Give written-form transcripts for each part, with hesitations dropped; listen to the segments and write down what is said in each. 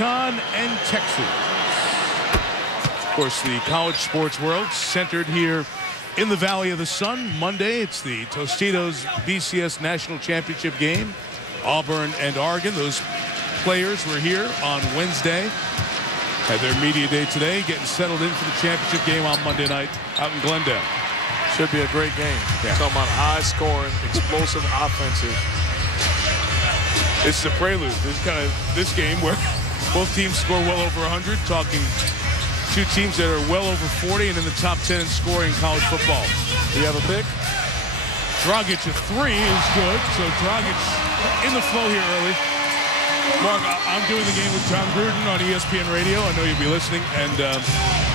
UConn and Texas. Of course, the college sports world centered here in the Valley of the Sun. Monday, it's the Tostitos BCS National Championship game. Auburn and Oregon, those players were here on Wednesday. Had their media day today, getting settled in for the championship game on Monday night out in Glendale. Should be a great game. Yeah. Talking about high-scoring, explosive offensive. This is a prelude. This is kind of this game where both teams score well over 100. Talking two teams that are well over 40 and in the top 10 in scoring in college football. Do you have a pick? Dragic a 3 is good. So Dragic in the flow here early. Mark, I'm doing the game with John Gruden on ESPN Radio. I know you'll be listening. And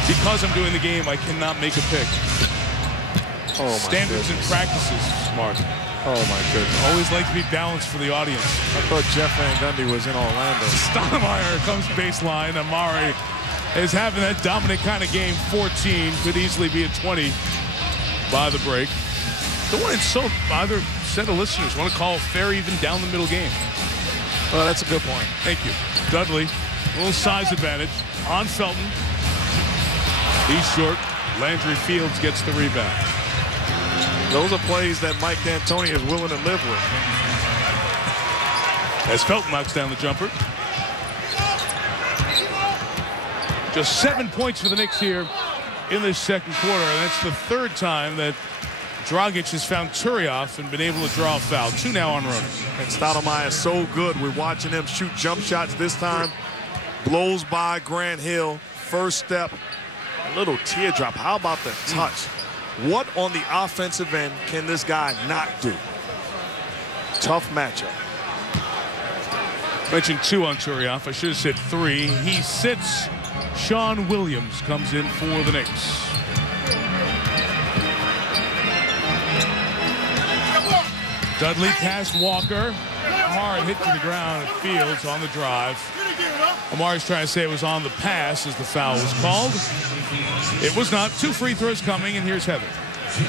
because I'm doing the game, I cannot make a pick. Oh, my Standards goodness. and practices, Mark. Oh, my goodness. Always like to be balanced for the audience. I thought Jeff Van Gundy was in Orlando. Stoudemire comes baseline. Amare is having that dominant kind of game. 14 could easily be a 20 by the break. Don't want to insult either set of listeners. Want to call a fair, even down the middle game. Well, that's a good point. Thank you. Dudley, a little size advantage on Felton. He's short. Landry Fields gets the rebound. Those are plays that Mike D'Antoni is willing to live with. As Felton knocks down the jumper. Just 7 points for the Knicks here in this second quarter. And that's the third time that Dragic has found Turioff and been able to draw a foul. 2 now on running. And Stoudemire is so good. We're watching him shoot jump shots this time. Blows by Grant Hill. First step. A little teardrop. How about the touch? What on the offensive end can this guy not do? Tough matchup. Mentioned 2 on Turioff. I should have said 3. He sits. Sean Williams comes in for the Knicks. Dudley past Walker. Hard hit to the ground at Fields on the drive. Amare's trying to say it was on the pass as the foul was called. It was not. 2 free throws coming, and here's Heather.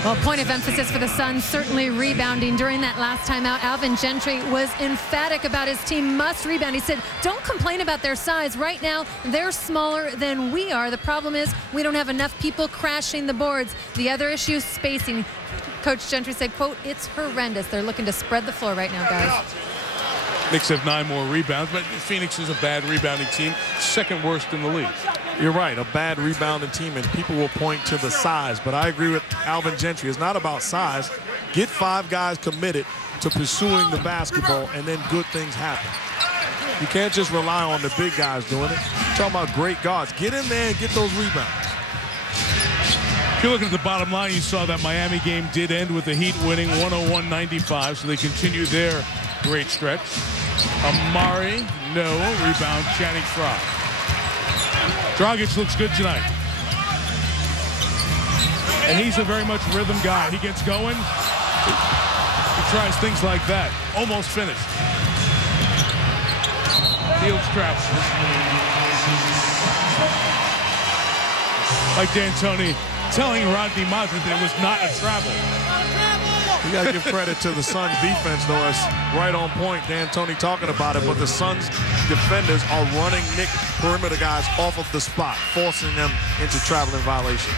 Well, point of emphasis for the Suns, certainly rebounding. During that last timeout, Alvin Gentry was emphatic about his team must rebound. He said, don't complain about their size. Right now, they're smaller than we are. The problem is we don't have enough people crashing the boards. The other issue, spacing. Coach Gentry said, quote, it's horrendous. They're looking to spread the floor right now, guys. Knicks have 9 more rebounds, but Phoenix is a bad rebounding team. Second worst in the league. You're right, a bad rebounding team, and people will point to the size. But I agree with Alvin Gentry. It's not about size. Get 5 guys committed to pursuing the basketball, and then good things happen. You can't just rely on the big guys doing it. You're talking about great guards. Get in there and get those rebounds. If you're looking at the bottom line, you saw that Miami game did end with the Heat winning 101-95, so they continue their great stretch. Amare, no. Rebound, Channing Frye. Dragic looks good tonight. And he's a very much rhythm guy. He gets going. He tries things like that. Almost finished. Fields traps. Like D'Antoni telling Rodney Mazza that it was not a travel. You got to give credit to the Suns defense, though. It's right on point. D'Antoni talking about it, but the Suns defenders are running Knicks perimeter guys off of the spot, forcing them into traveling violations.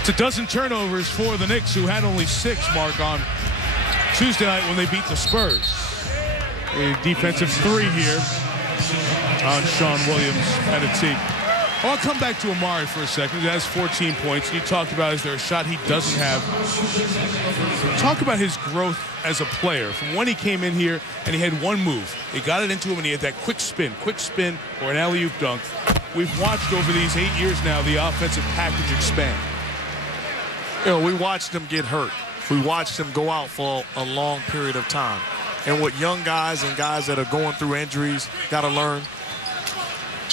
It's a dozen turnovers for the Knicks, who had only 6, Mark, on Tuesday night when they beat the Spurs. A defensive 3 here on Sean Williams penalty. I'll come back to Amare for a second. He has 14 points. You talked about, is there a shot he doesn't have? Talk about his growth as a player. From when he came in here and he had 1 move. He got it into him and he had that quick spin or an alley-oop dunk. We've watched over these 8 years now the offensive package expand. You know, we watched him get hurt. We watched him go out for a long period of time. And what young guys and guys that are going through injuries got to learn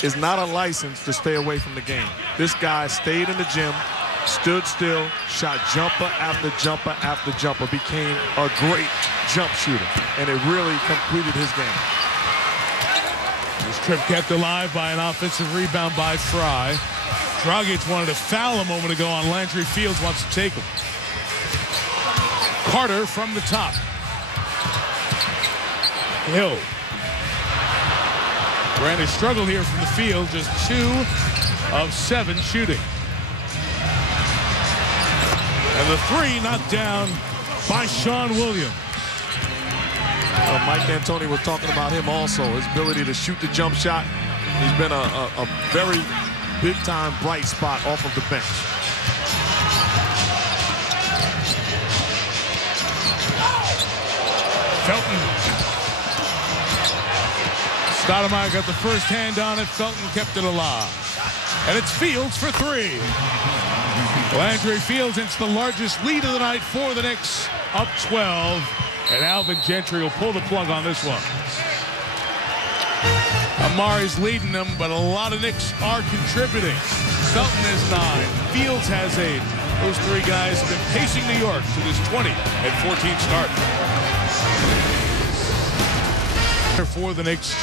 is not a license to stay away from the game. This guy stayed in the gym, stood still, shot jumper after jumper after jumper, became a great jump shooter, and it really completed his game. This trip kept alive by an offensive rebound by Frye. Dragic wanted to foul a moment ago on Landry. Fields wants to take him. Carter from the top. Hill. Grant has struggled here from the field, just 2 of 7 shooting. And the 3 knocked down by Sean Williams. Mike D'Antoni was talking about him also, his ability to shoot the jump shot. He's been a very big-time bright spot off of the bench. Felton. Stoudemire got the first hand on it. Felton kept it alive. And it's Fields for 3. Well, Andre Fields into the largest lead of the night for the Knicks, up 12. And Alvin Gentry will pull the plug on this one. Amare's leading them, but a lot of Knicks are contributing. Felton has 9. Fields has 8. Those 3 guys have been pacing New York to this 20-14 start. For the Knicks.